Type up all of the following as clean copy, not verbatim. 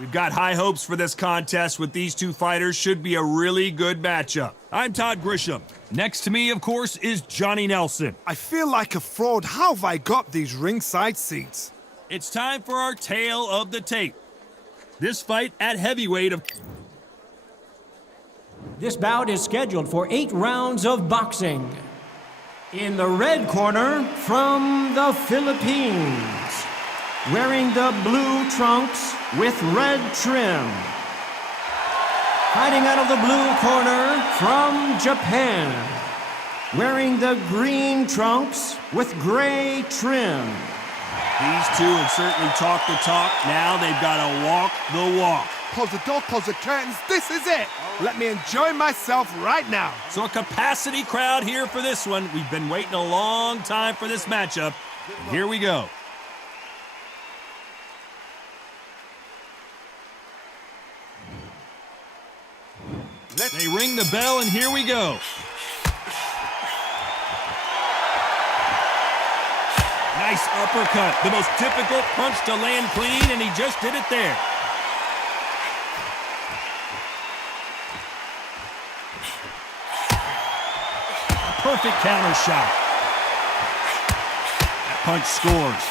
We've got high hopes for this contest with these two fighters. Should be a really good matchup. I'm Todd Grisham. Next to me, of course, is Johnny Nelson. I feel like a fraud. How have I got these ringside seats? It's time for our tale of the tape. This fight at heavyweight of... This bout is scheduled for 8 rounds of boxing. In the red corner, from the Philippines, wearing the blue trunks with red trim. Fighting out of the blue corner, from Japan, wearing the green trunks with gray trim. These two have certainly talked the talk. Now they've got to walk the walk. Close the door, close the curtains. This is it. Let me enjoy myself right now. So a capacity crowd here for this one. We've been waiting a long time for this matchup. And here we go. They ring the bell, and here we go. Nice uppercut. The most difficult punch to land clean, and he just did it there. A perfect counter shot. That punch scores.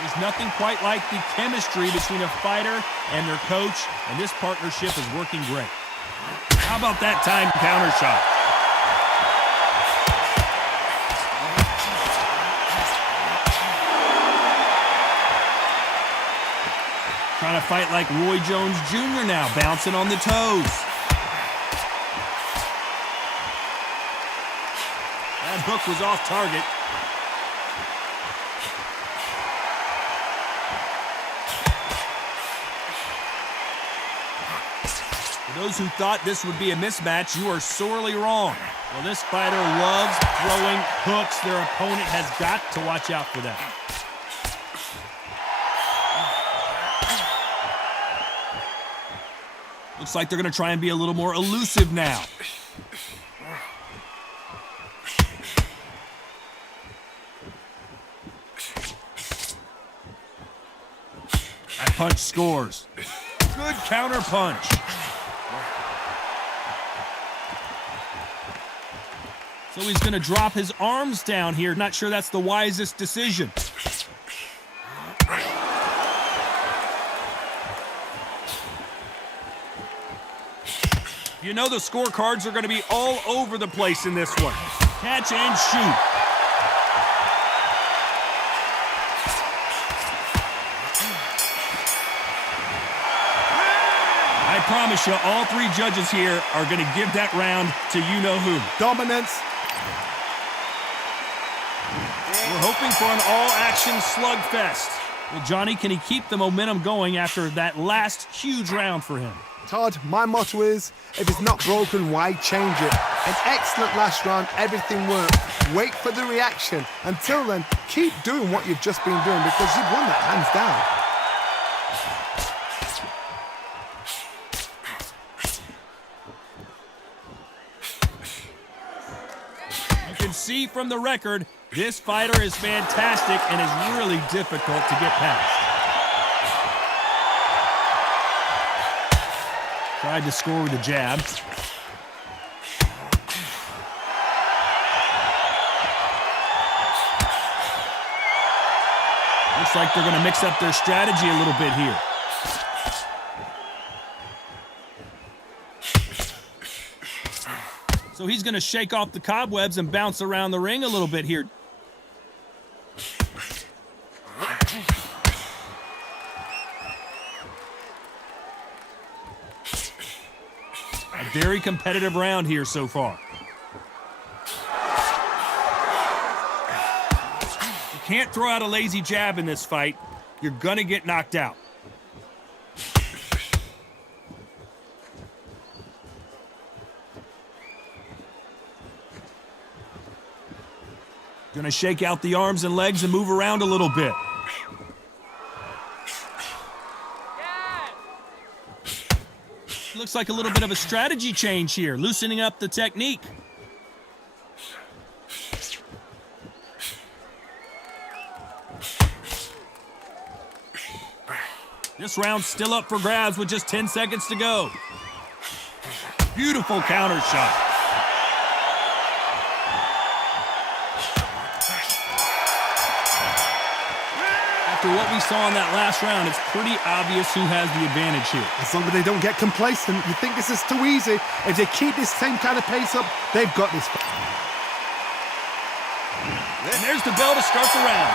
There's nothing quite like the chemistry between a fighter and their coach, and this partnership is working great. How about that timed counter shot? Trying to fight like Roy Jones Jr. now, bouncing on the toes. That hook was off target. For those who thought this would be a mismatch, you are sorely wrong. Well, this fighter loves throwing hooks. Their opponent has got to watch out for that. Looks like they're going to try and be a little more elusive now. That punch scores. Good counter punch. So he's going to drop his arms down here. Not sure that's the wisest decision. You know the scorecards are going to be all over the place in this one. Catch and shoot. I promise you, all 3 judges here are going to give that round to you-know-who. Dominance. We're hoping for an all-action slugfest. Well, Johnny, can he keep the momentum going after that last huge round for him? Todd, my motto is, if it's not broken, why change it? An excellent last round, everything worked. Wait for the reaction. Until then, keep doing what you've just been doing because you've won that hands down. See from the record, this fighter is fantastic and is really difficult to get past. Tried to score with a jab. Looks like they're going to mix up their strategy a little bit here. So he's going to shake off the cobwebs and bounce around the ring a little bit here. A very competitive round here so far. You can't throw out a lazy jab in this fight. You're going to get knocked out. Gonna shake out the arms and legs and move around a little bit. Looks like a little bit of a strategy change here, loosening up the technique. This round's still up for grabs with just 10 seconds to go. Beautiful counter shot. After what we saw in that last round, it's pretty obvious who has the advantage here. As long as they don't get complacent, you think this is too easy. If they keep this same kind of pace up, they've got this. And there's the bell to start the round.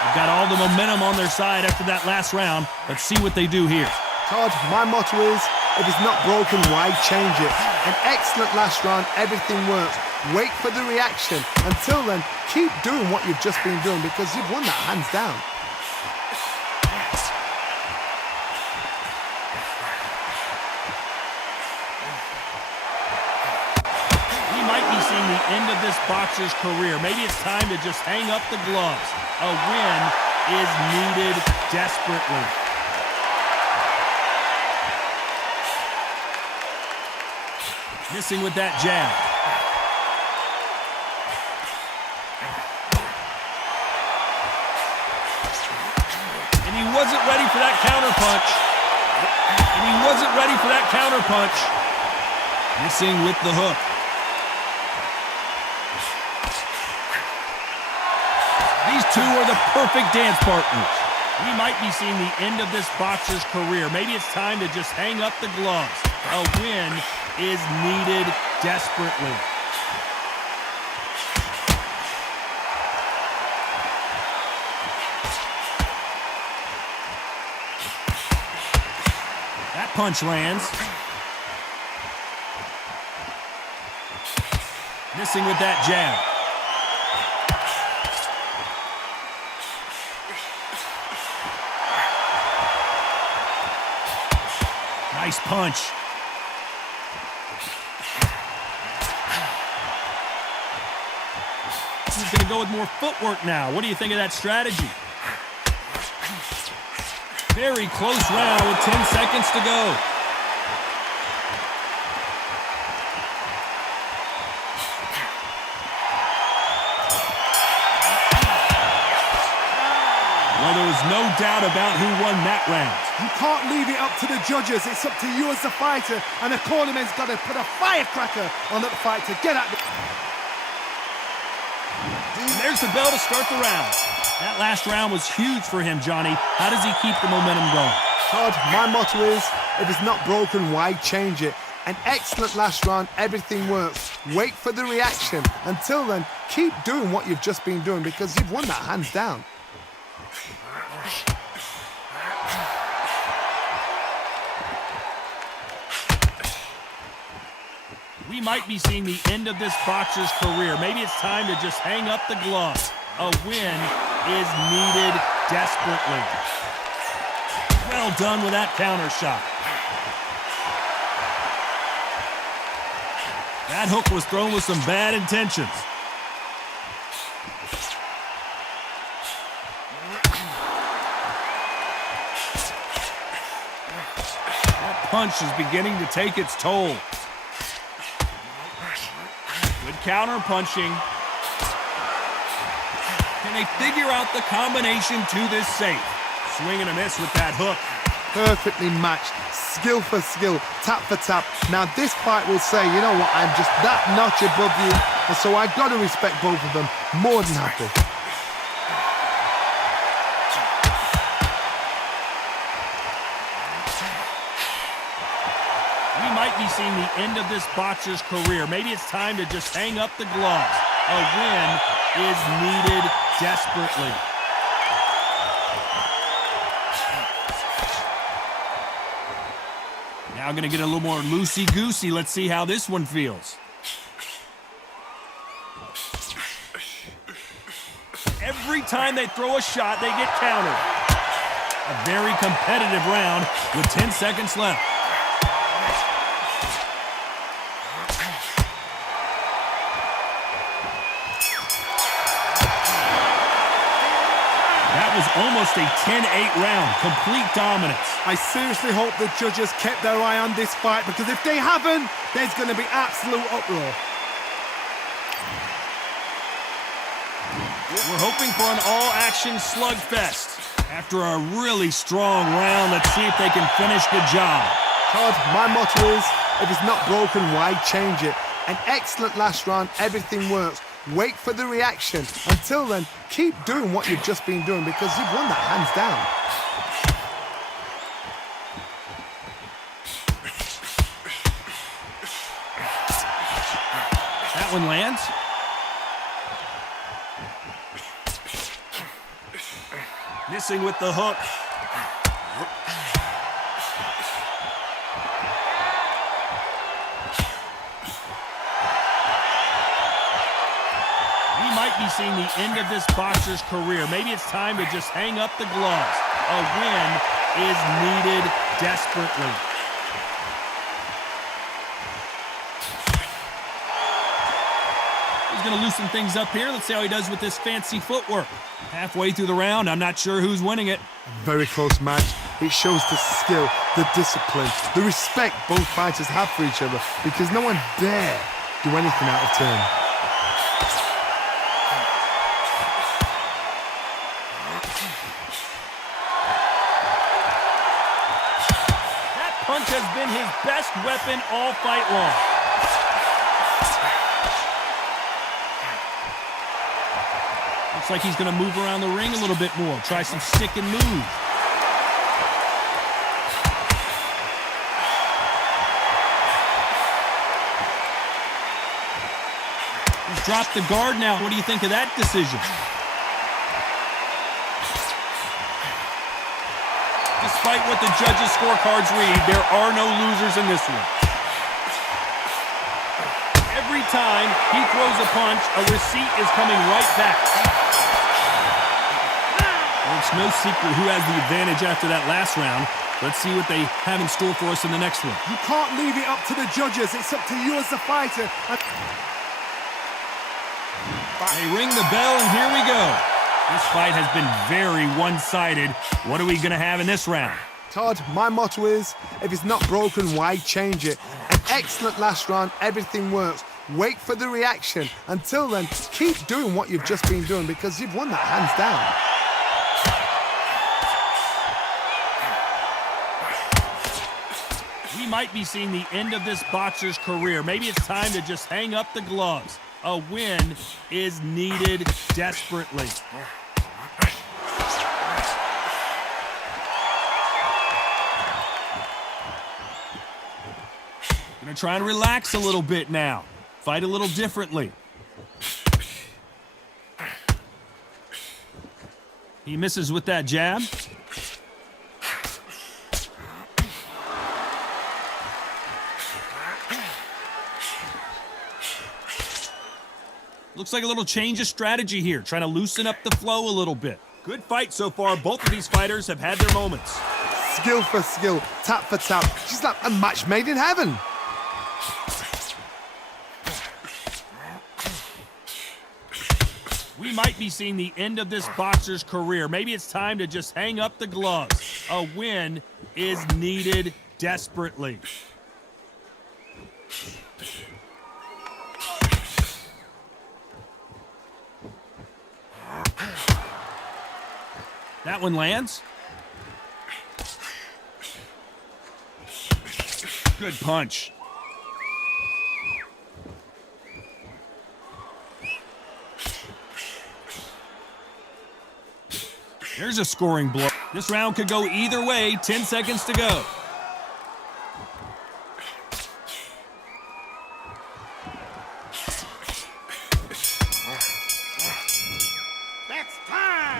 They've got all the momentum on their side after that last round. Let's see what they do here. Todd, my motto is, if it's not broken, why change it? An excellent last round, everything works. Wait for the reaction. Until then, keep doing what you've just been doing because you've won that hands down. We might be seeing the end of this boxer's career. Maybe it's time to just hang up the gloves. A win is needed desperately. Missing with that jab. And he wasn't ready for that counter punch. Missing with the hook. These two are the perfect dance partners. We might be seeing the end of this boxer's career. Maybe it's time to just hang up the gloves. A win is needed desperately. That punch lands. Missing with that jab. Nice punch. He's going to go with more footwork now. What do you think of that strategy? Very close round with 10 seconds to go. Well, there was no doubt about who won that round. You can't leave it up to the judges. It's up to you as the fighter, and the cornerman's got to put a firecracker on that fight to get at the... And there's the bell to start the round. That last round was huge for him, Johnny. How does he keep the momentum going? Todd, my motto is, if it's not broken, why change it? An excellent last round, everything works. Wait for the reaction. Until then, keep doing what you've just been doing because you've won that hands down. We might be seeing the end of this boxer's career. Maybe it's time to just hang up the gloves. A win is needed desperately. Well done with that counter shot. That hook was thrown with some bad intentions. That punch is beginning to take its toll. Good counter punching. Can they figure out the combination to this safe? Swing and a miss with that hook. Perfectly matched. Skill for skill. Tap for tap. Now this fight will say, you know what, I'm just that notch above you. And so I got to respect both of them. More than happy. We might be seeing the end of this boxer's career. Maybe it's time to just hang up the gloves. A win is needed desperately. Now going to get a little more loosey-goosey. Let's see how this one feels. Every time they throw a shot, they get countered. A very competitive round with 10 seconds left. That was almost a 10-8 round, complete dominance. I seriously hope the judges kept their eye on this fight because if they haven't, there's going to be absolute uproar. We're hoping for an all-action slugfest. After a really strong round, let's see if they can finish the job. Todd, my motto is, if it's not broken, why change it? An excellent last round, everything works. Wait for the reaction. Until then, keep doing what you've just been doing because you've won that hands down. That one lands. Missing with the hook. We might be seeing the end of this boxer's career. Maybe it's time to just hang up the gloves. A win is needed desperately. He's going to loosen things up here. Let's see how he does with this fancy footwork. Halfway through the round, I'm not sure who's winning it. A very close match. It shows the skill, the discipline, the respect both fighters have for each other because no one dare do anything out of turn. That punch has been his best weapon all fight long. Looks like he's going to move around the ring a little bit more. Try some stick and move. He's dropped the guard now. What do you think of that decision? Despite what the judges' scorecards read, there are no losers in this one. Every time he throws a punch, a receipt is coming right back. It's no secret who has the advantage after that last round. Let's see what they have in store for us in the next one. You can't leave it up to the judges. It's up to you as the fighter. They ring the bell, and here we go. This fight has been very one-sided. What are we going to have in this round? Todd, my motto is, if it's not broken, why change it? An excellent last round, everything works. Wait for the reaction. Until then, keep doing what you've just been doing because you've won that hands down. We might be seeing the end of this boxer's career. Maybe it's time to just hang up the gloves. A win is needed desperately. Gonna try and relax a little bit now. Fight a little differently. He misses with that jab. Looks like a little change of strategy here, trying to loosen up the flow a little bit. Good fight so far. Both of these fighters have had their moments. Skill for skill, tap for tap. She's like a match made in heaven. We might be seeing the end of this boxer's career. Maybe it's time to just hang up the gloves. A win is needed desperately. That one lands. Good punch. There's a scoring blow. This round could go either way. 10 seconds to go.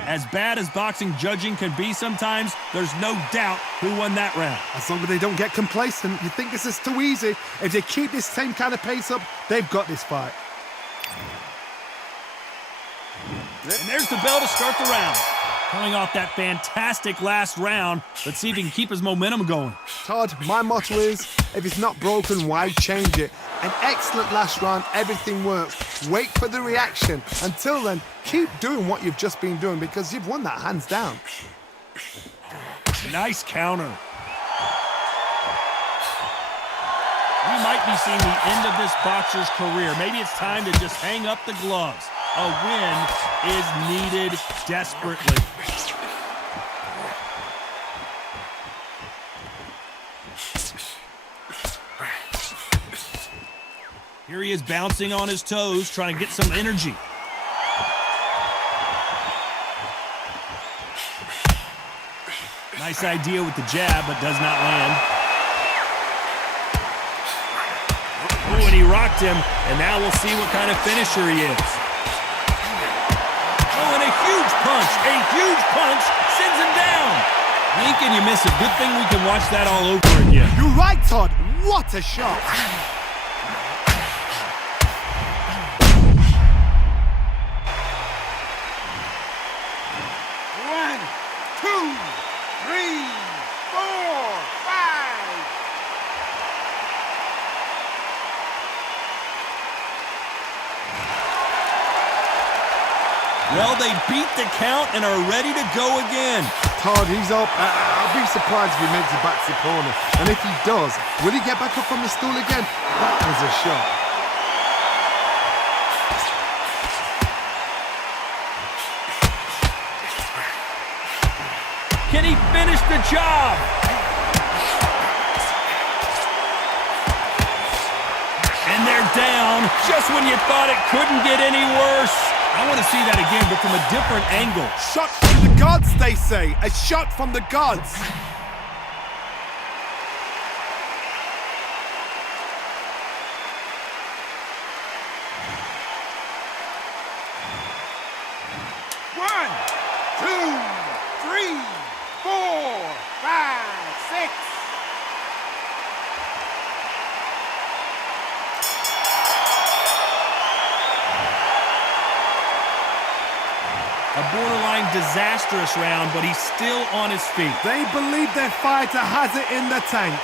As bad as boxing judging can be sometimes, there's no doubt who won that round. As long as they don't get complacent, you think this is too easy. If they keep this same kind of pace up, they've got this fight. And there's the bell to start the round. Coming off that fantastic last round, let's see if he can keep his momentum going. Todd, my motto is, if it's not broken, why change it? An excellent last round, everything works. Wait for the reaction. Until then, keep doing what you've just been doing because you've won that hands down. Nice counter. We might be seeing the end of this boxer's career. Maybe it's time to just hang up the gloves. A win is needed desperately. Here he is bouncing on his toes, trying to get some energy. Nice idea with the jab, but does not land. Oh, and he rocked him, and now we'll see what kind of finisher he is. Oh, and a huge punch sends him down. Blink and you miss it. Good thing we can watch that all over again. You're right, Todd. What a shot. One, two, three, four, five. Well, they beat the count and are ready to go again. Todd, he's up. I'll be surprised if he makes it back to the corner. And if he does, will he get back up from the stool again? That was a shot. Can he finish the job? And they're down just when you thought it couldn't get any worse. I want to see that again, but from a different angle. Shot from the gods, they say. A shot from the gods. One, two, three, four, five, six. A borderline disastrous round, but he's still on his feet. They believe their fighter has it in the tank.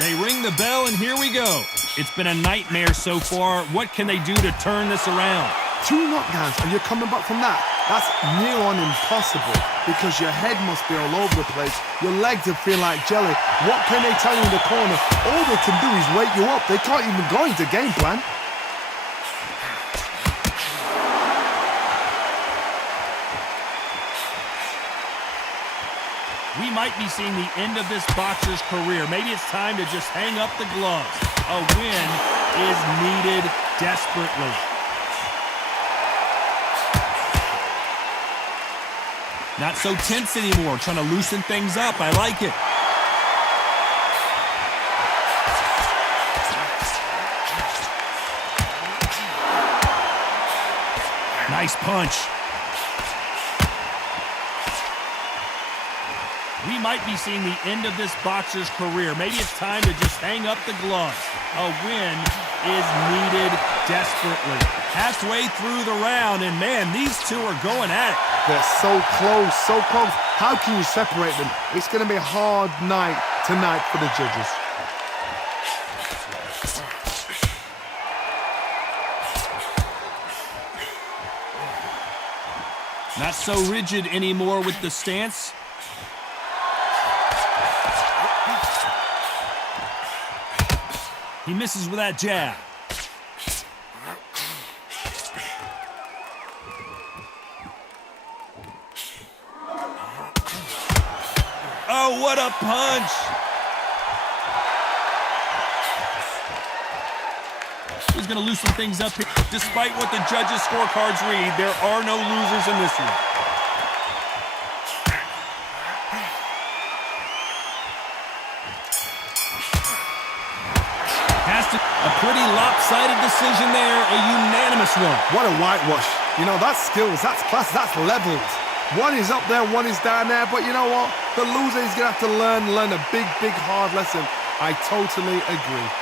They ring the bell, and here we go. It's been a nightmare so far. What can they do to turn this around? 2 knockdowns and you're coming back from that. That's near on impossible because your head must be all over the place. Your legs will feel like jelly. What can they tell you in the corner? All they can do is wake you up. They can't even go into game plan. We might be seeing the end of this boxer's career. Maybe it's time to just hang up the gloves. A win is needed desperately. Not so tense anymore, trying to loosen things up. I like it. Nice punch. We might be seeing the end of this boxer's career. Maybe it's time to just hang up the gloves. A win is needed desperately. Halfway through the round, and man, these two are going at it. They're so close, so close. How can you separate them? It's going to be a hard night tonight for the judges. Not so rigid anymore with the stance. He misses with that jab. Oh, what a punch! He's going to loosen things up here. Despite what the judges' scorecards read, there are no losers in this one. A pretty lopsided decision there, a unanimous one. What a whitewash. You know, that's skills, that's class, that's leveled. One is up there, one is down there, but you know what? The loser is going to have to learn a big, hard lesson. I totally agree.